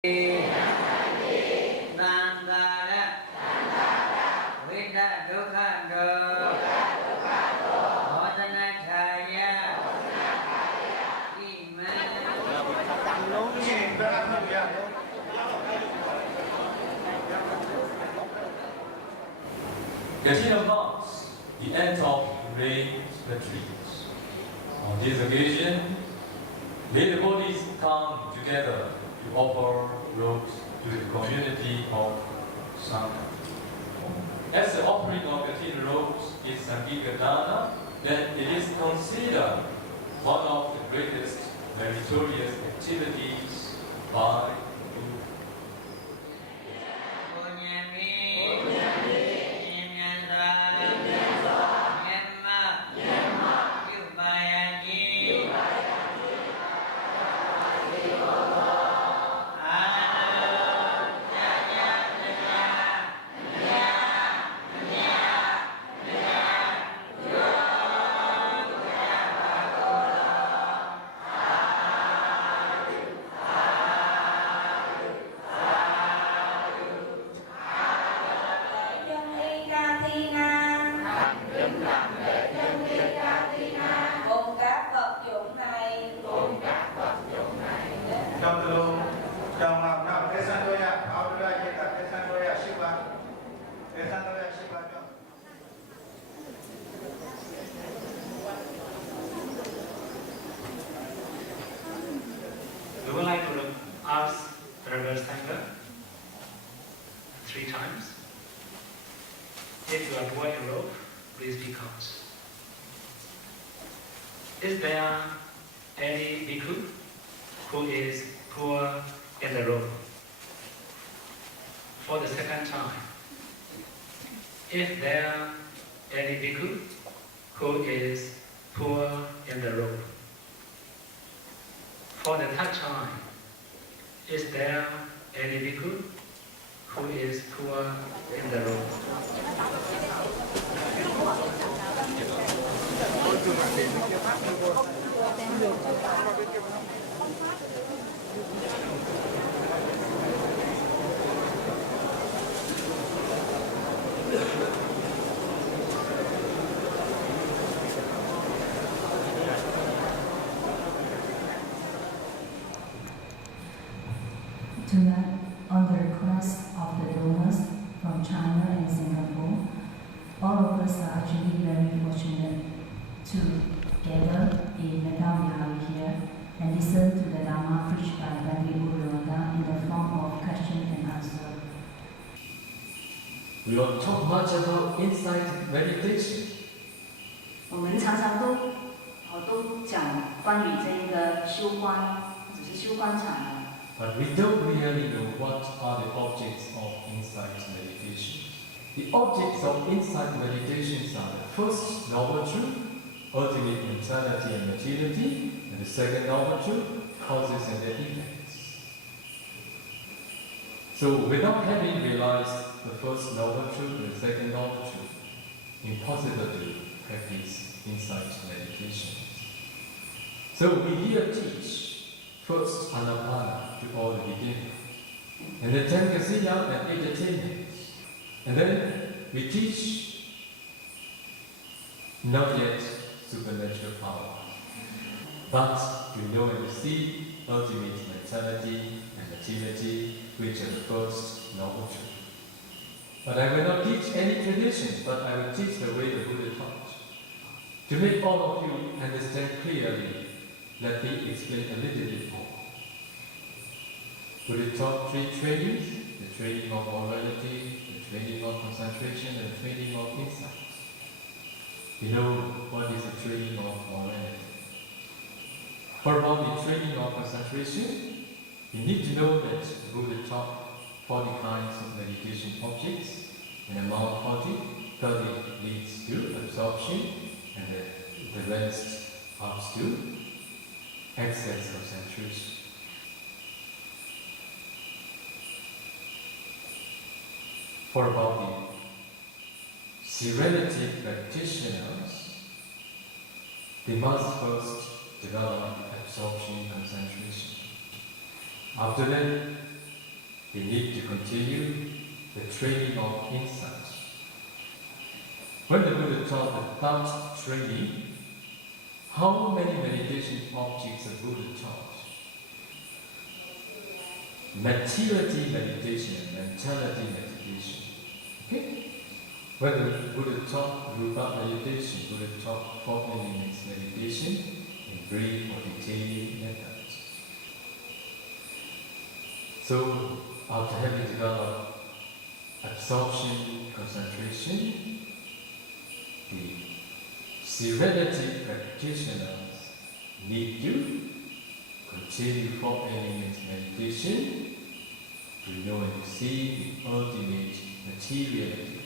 Casino monks, the end of rain retreats. On this occasion, may the bodies come together to offer robes to the community of Sangha. As the offering of casino robes is Sangika Dana, then it is considered one of the greatest meritorious activities by We would like to ask the reverse thanker 3 times. If you are poor in rope, please speak out. Is there any bhikkhu who is poor in the rope? For the second time, if there any bhikkhu who is poor in the rope? For the third time, is there any bhikkhu who is poor in the rope? Tonight, on the request of the donors from China and Singapore, all of us are actually very fortunate to gather in Medan Vihari here and listen to the Dharma preached by Bhante Guru in the form of question and answer. we will talk much about insight meditation. 我们常常都讲关于这个修观，只是修观场。 But we don't really know what are the objects of insight meditation. The objects of insight meditations are the first noble truth, ultimate neutrality and materiality, and the second noble truth, causes and their effects. So without having realized the first noble truth and the second noble truth, impossible to practice insight meditation. So we here teach first Anapana to all the beginners, and then Tankasiya and entertainment. And then we teach not yet supernatural power, but we know and see ultimate vitality and materiality, which are the first noble truth. But I will not teach any tradition, but I will teach the way the Buddha taught. To make all of you understand clearly, let me explain a little bit more. Buddha taught 3 trainings: the training of morality, the training of concentration, and the training of insight. You know what is the training of morality? For about the training of concentration, you need to know that the Buddha taught 40 kinds of meditation objects, and among 30 leads to absorption, and the rest ups to excess concentration. For about the serenity practitioners, they must first develop absorption concentration. After that, continue the training of insight. When the Buddha taught the Dhamma training, how many meditation objects the Buddha taught? Materiality meditation and mentality meditation. Okay? When the Buddha taught Rupa meditation, Buddha taught 4 elements meditation in brief or detailed methods. So, after having developed absorption, concentration, the serenity practitioners need to continue 4 elements meditation to know and see the ultimate materiality.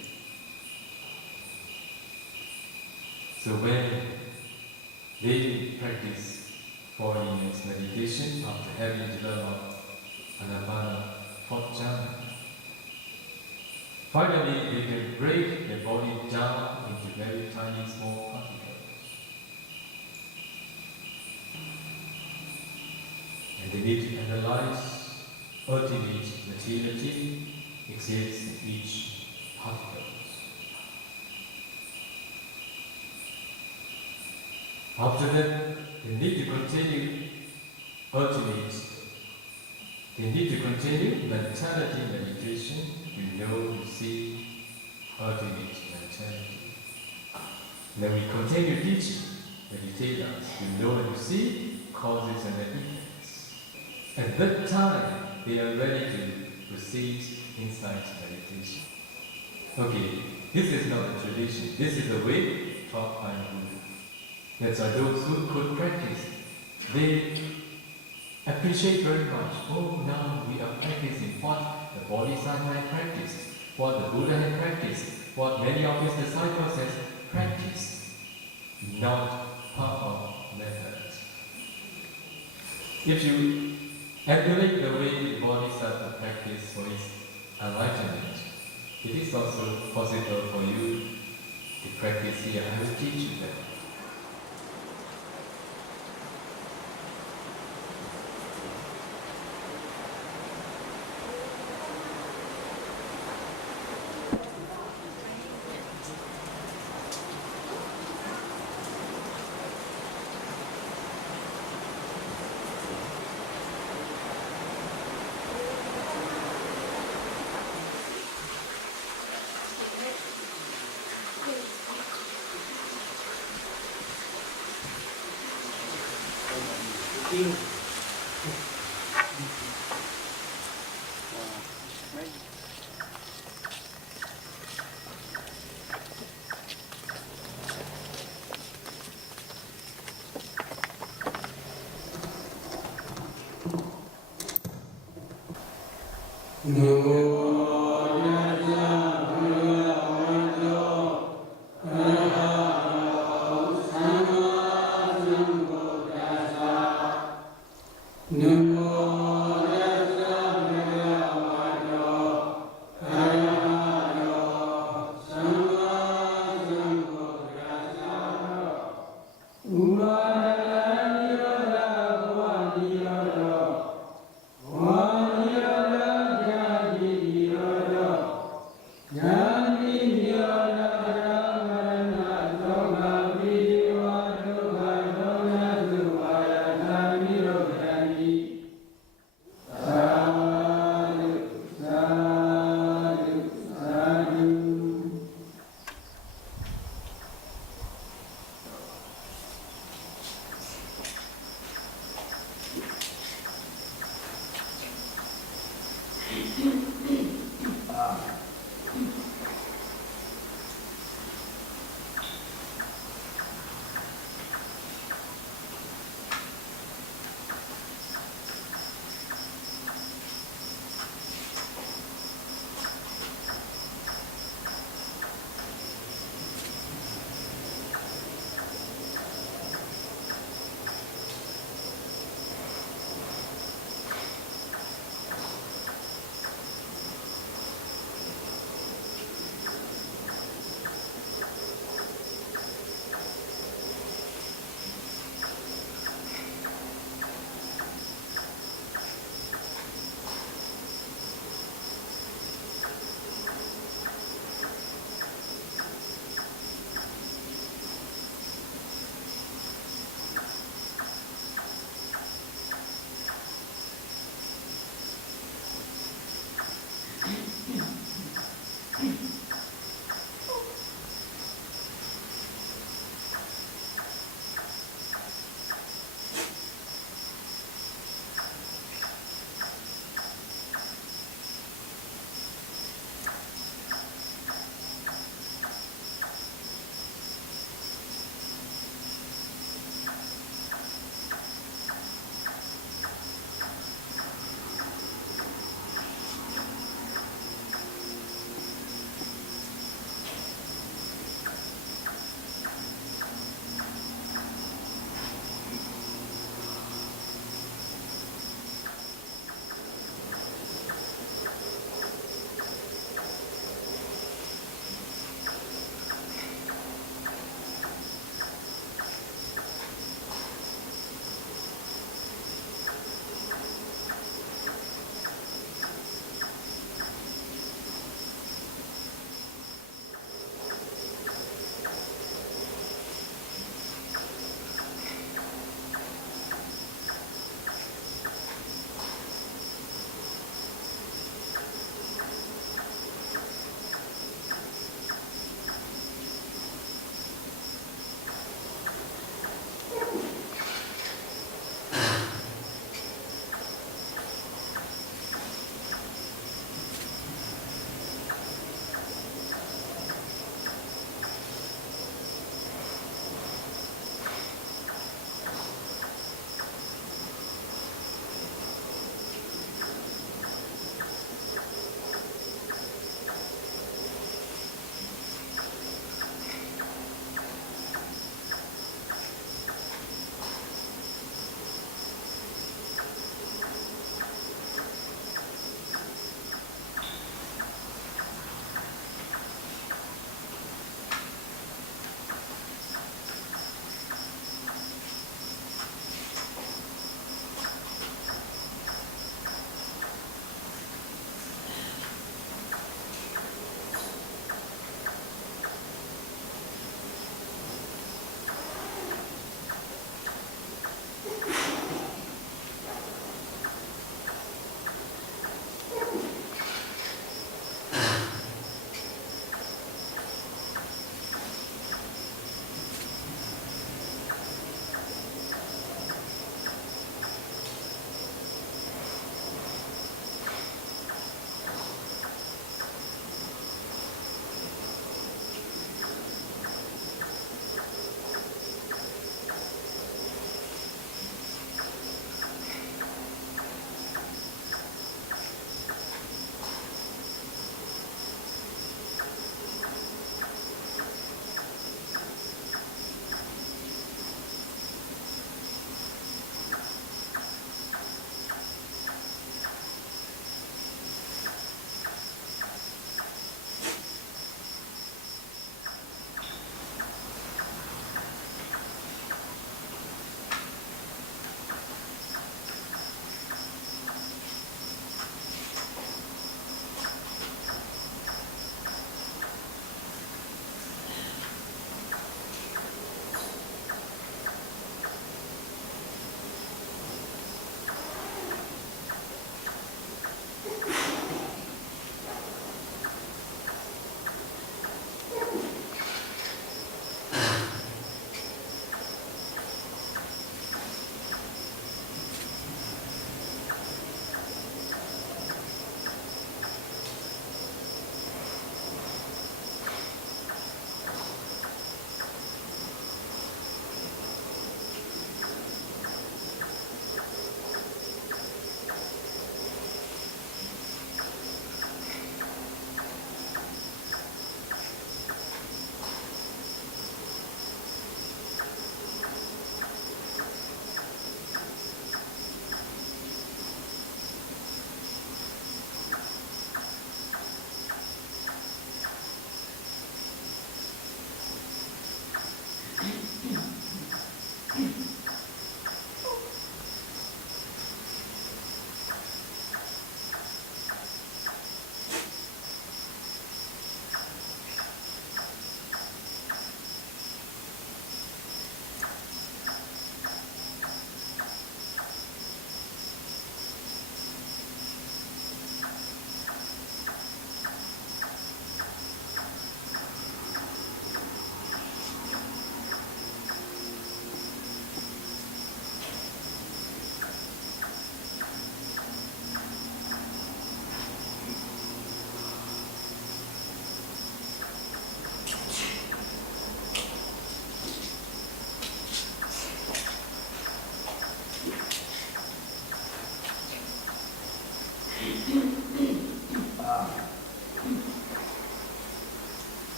So when they practice 4 elements meditation after having developed Anapana 4th jhana, finally they can break the body down into very tiny small particles. And they need to analyze ultimate materiality exists in each particle. After that, they need to continue mentality meditation to know and see ultimate mentality. Then we continue teaching meditators to know and see causes and effects. At that time, they are ready to proceed insight meditation. Okay, this is not a tradition, this is the way taught by the Buddha. That's why those who could practice, they appreciate very much. Oh, now we are practicing what the Bodhisattva practiced, what the Buddha had practiced, what many of his disciples have practiced, not part of methods. If you emulate the way the Bodhisattva practiced for his enlightenment, it is also possible for you to practice here. I will teach you that.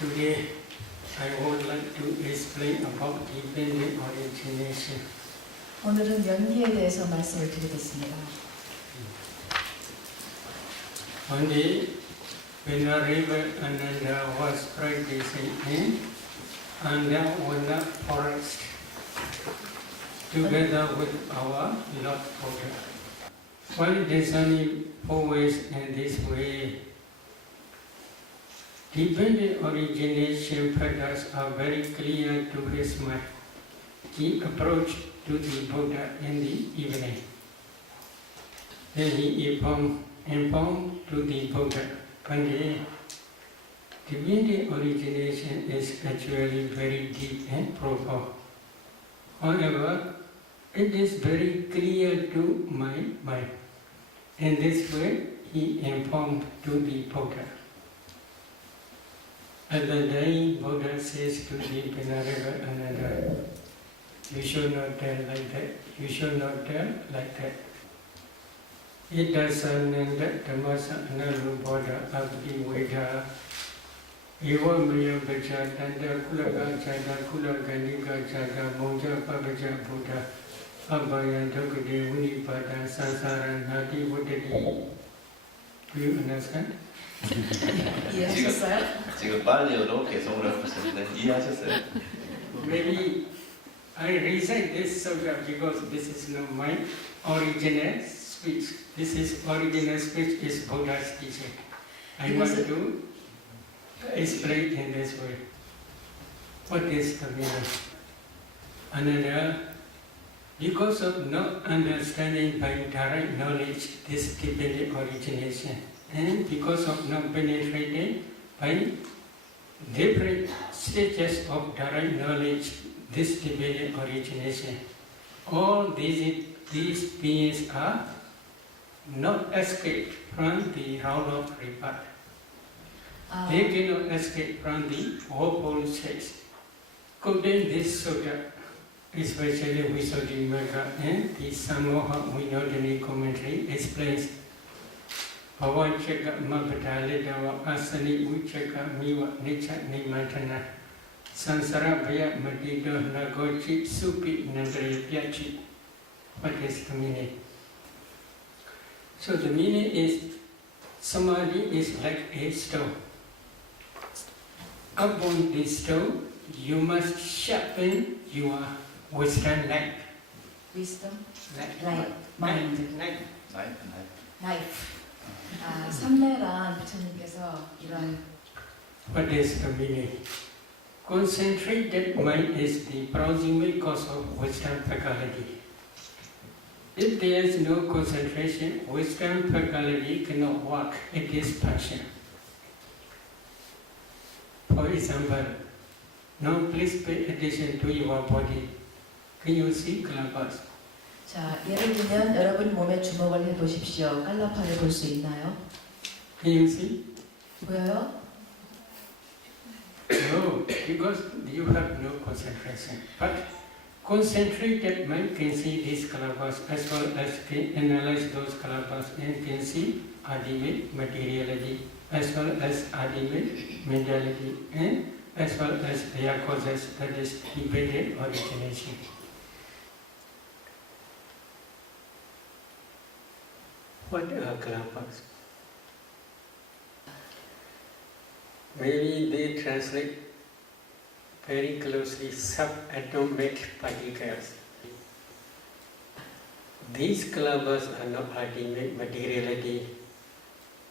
Today, I would like to explain about dependent origination. 오늘은 연기에 대해서 말씀을 드리겠습니다. One day, when a river Ananda was practicing in Andamwana forest, together with our Lord Buddha. While discerning always in this way, dependent origination patterns are very clear to his mind. He approached to the Buddha in the evening. Then he informed to the Buddha, Pandit, dependent origination is actually very deep and profound. However, it is very clear to my mind. In this way, he informed to the Buddha. At the day, Buddha says to the Venerable Ananda, you should not tell like that, you should not tell like that. Itasananda Dhammasa Analuboda Abdi Veda Eva Maya Baja Tanda Kulaga Jada Kulaganiga Jada Moja Pabaja Buddha Abhaya Dogade Unipada Sansara Nadi Buddhadi. Do you understand? 이해하셨어요? 지금 빨리어로 개성을 해보셨는데 이해하셨어요? Maybe I recite this sutta because this is not my original speech. This is original speech is Buddha's teaching. I want to explain in this way. What is the meaning? Another, because of not understanding by direct knowledge this dependent origination, and because of not penetrating by different stages of direct knowledge this dependent origination, all these beings are not escape from the round of rebirth. They cannot escape from the fourfold states. Quoting this sutta, especially Visuddhimagga and the Samoha Vinodani commentary explains Bhavachaka Mabhadalidawa Asani Uchaka Miwa Nicha Nimantana Sansara Bhaya Madido Nagochi Supi Nandre Pyachi. What is the meaning? So the meaning is samadhi is like a stone. Upon this stone, you must sharpen your wisdom light. Wisdom, Light. mind, life. 삼례란 부처님께서 이런 What is the meaning? Concentrated mind is the proximate cause of wisdom faculty. If there is no concentration, wisdom faculty cannot work at its function. For example, now please pay attention to your body. Can you see Kalabas? 자, 예를 들면 여러분 몸에 주목을 해보십시오. 깔라파를 볼 수 있나요? Can you see? 보여요? No, because you have no concentration. But concentrated mind can see these Kalabas as well as can analyze those Kalabas and can see ultimate materiality as well as ultimate mentality and as well as their causes, that is dependent origination. What are Kalabas? Maybe they translate very closely subatomic particles. These Kalabas are not ultimate materiality.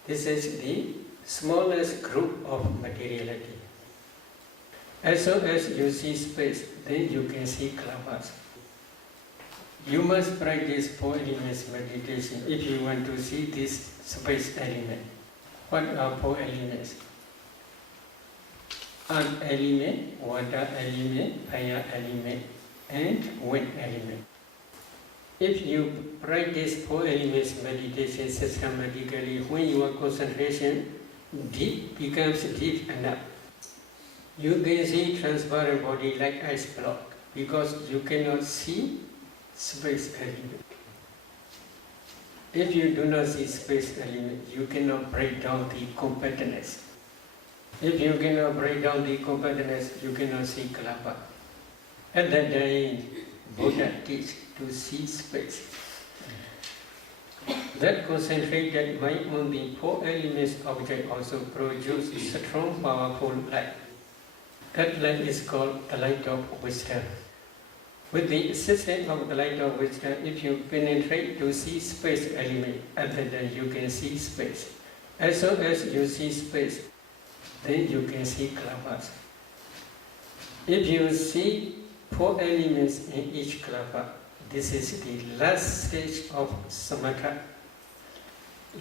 This is the smallest group of materiality. As soon as you see space, then you can see Kalabas. You must practice 4 elements meditation if you want to see this space element. What are 4 elements? Earth element, water element, fire element, and wind element. If you practice 4 elements meditation systematically, when your concentration becomes deep enough, you can see transparent body like ice block because you cannot see space element. If you do not see space element, you cannot break down the compactness. If you cannot break down the compactness, you cannot see kalapa. At that time, Buddha teach to see space. That concentrated mind on the four elements object also produce strong, powerful light. That light is called the light of wisdom. With the assistance of the light of wisdom, if you penetrate to see space element, at that time you can see space. As soon as you see space, then you can see kalapas. If you see four elements in each kalapa, this is the last stage of samatha.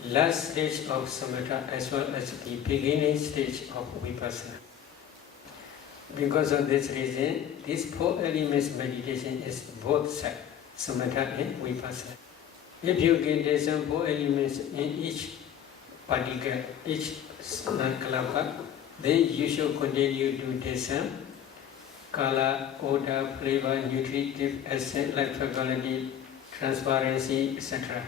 Last stage of samatha as well as the beginning stage of vipassana. Because of this reason, this four elements meditation is both sides, samatha and vipassana. If you get these four elements in each particle, each kalapa, then you should continue to discern color, odor, flavor, nutritive, essence, light quality, transparency, etc.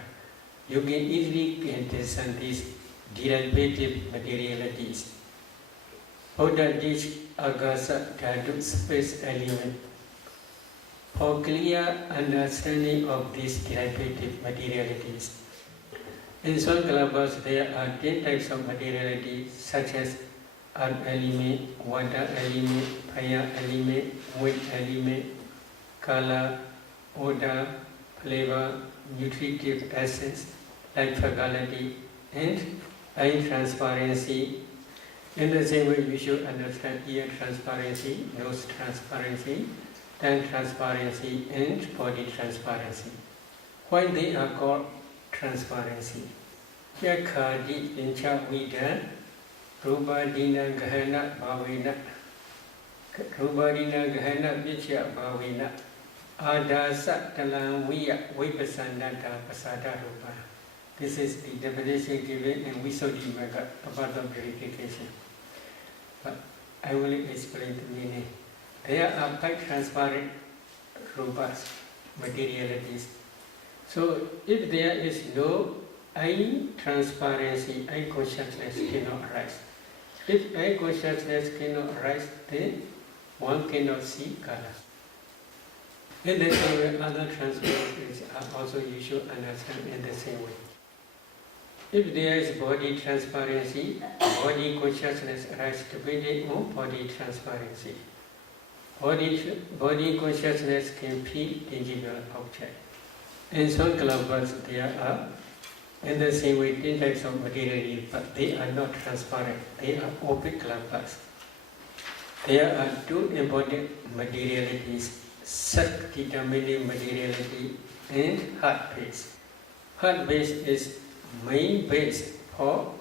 You can easily discern these derivative materialities. Buddha teach agasa dhatu space element. For clear understanding of these derivative materialities. In some kalapas there are 10 types of materialities such as earth element, water element, fire element, wood element, color, odor, flavor, nutritive essence, light quality, and eye transparency. In the same way, you should understand ear transparency, nose transparency, tongue transparency, and body transparency. Why they are called transparency? Yakhadi incha vida, rubadina gahana bhavina, rubadina gahana vichya bhavina, adasa talang viya vipasanada pasada rupa. This is the definition given in Visuddhimagga about the purification. But I will explain the meaning. There are 5 transparent rupas, materialities. So if there is no eye transparency, eye consciousness cannot arise. If eye consciousness cannot arise, then one cannot see color. In the same way, other transparencies are also you should understand in the same way. If there is body transparency, body consciousness arises depending on body transparency. Body consciousness can feel tangible object. In some kalapas there are, in the same way, 10 types of materialities, but they are not transparent. They are opaque kalapas. There are 2 important materialities, self-determining materiality and heart base. Heart base is main base for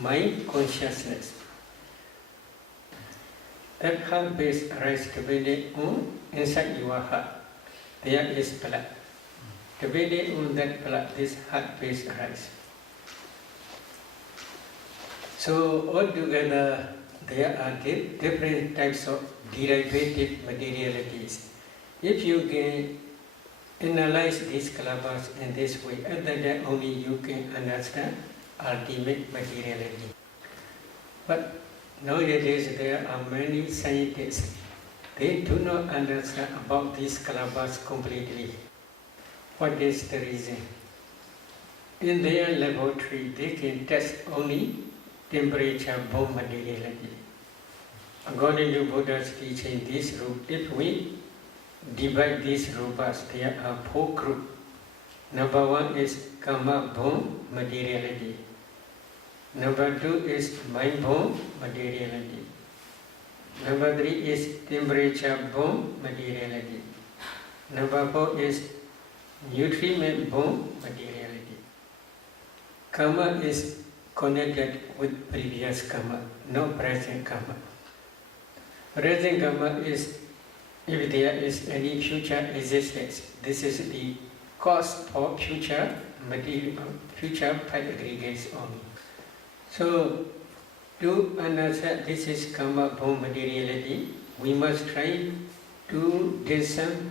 mind consciousness. That heart base arises depending on inside your heart. There is blood. Depending on that blood, this heart base arises. So altogether, there are different types of derivative materialities. If you can analyze these kalapas in this way, at that time only you can understand ultimate materiality. But nowadays there are many scientists. They do not understand about these kalapas completely. What is the reason? In their laboratory, they can test only temperature-borne materiality. According to Buddha's teaching, this group, if we divide these rupas, there are 4 groups. Number 1 is karma-borne materiality. Number 2 is mind-borne materiality. Number 3 is temperature-borne materiality. Number 4 is nutriment-borne materiality. Karma is connected with previous karma, no present karma. Present karma is if there is any future existence. This is the cause for future material, future part aggregates only. So, to understand this is karma-borne materiality, we must try to discern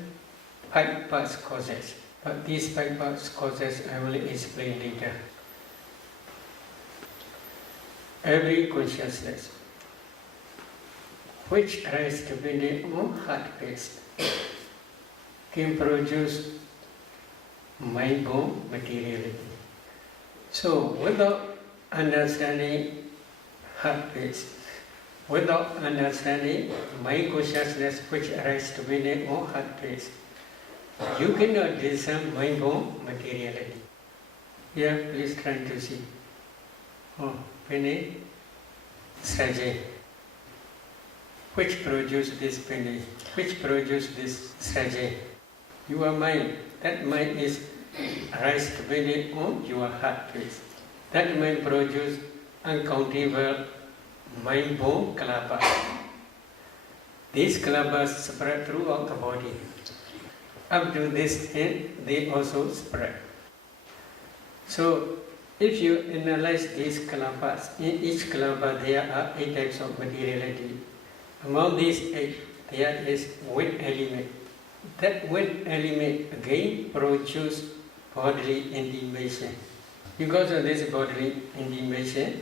5 past causes. But these 5 past causes I will explain later. Every consciousness, which arise depending on heart base, can produce mind-born materiality. So without understanding heart base, without understanding mind consciousness which arises depending on heart base, you cannot discern mind-born materiality. Here, please try to see. Penny, Sraje. Which produce this penny? Which produce this Sraje? Your mind. That mind is arise depending on your heart base. That mind produce uncountable mind-born kalabas. These kalabas spread throughout the body. Up to this end, they also spread. So, if you analyze these kalabas, in each kalaba there are 8 types of materiality. Among these 8, there is wind element. That wind element again produces bodily intimation. Because of this bodily intimation,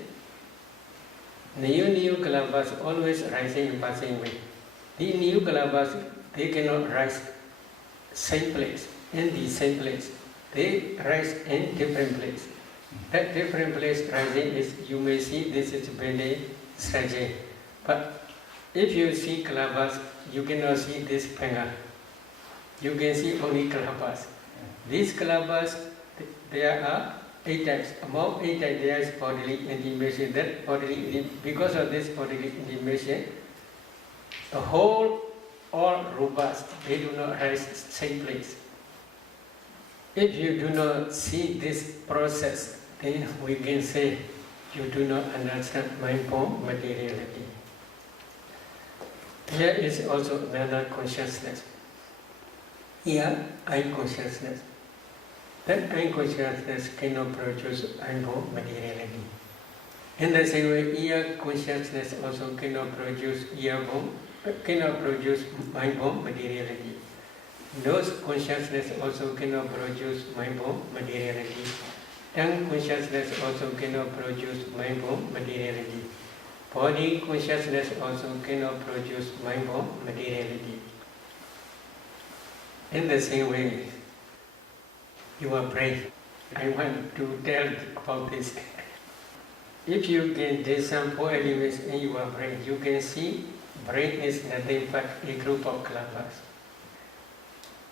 new kalabas always rising and passing away. The new kalabas, they cannot rise same place, in the same place. They rise in different place. That different place rising is, you may see this is Bene Sraje. But if you see kalabas, you cannot see this panga. You can see only kalabas. These kalabas, there are 8 types. Among 8 types, there is bodily intimation. That bodily, because of this bodily intimation, the whole, all rupas, they do not rise same place. If you do not see this process, then we can say you do not understand mind-born materiality. There is also another consciousness. Here, eye consciousness. That eye consciousness cannot produce mind-born materiality. In the same way, ear consciousness also cannot produce mind-born materiality. Nose consciousness also cannot produce mind-born materiality. Tongue consciousness also cannot produce mind-born materiality. Body consciousness also cannot produce mind-born materiality. In the same way, your brain, I want to tell about this. If you can discern 4 elements in your brain, you can see brain is nothing but a group of kalabas.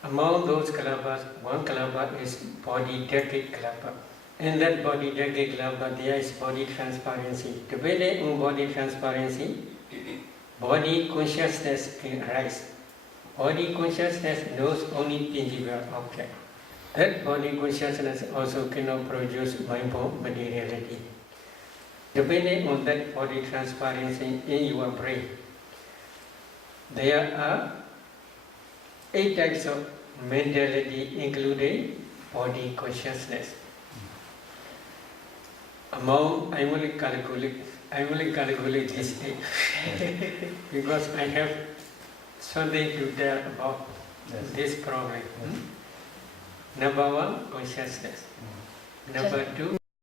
Among those kalabas, one kalaba is body decade kalaba. In that body decade kalaba, there is body transparency. Depending on body transparency, body consciousness can arise. Body consciousness knows only tangible object. That body consciousness also cannot produce mind-born materiality. Depending on that body transparency in your brain, there are 8 types of mentality, including body consciousness. Among, I will calculate this 8 because I have something to tell about this problem. Number 1, consciousness. Number 2,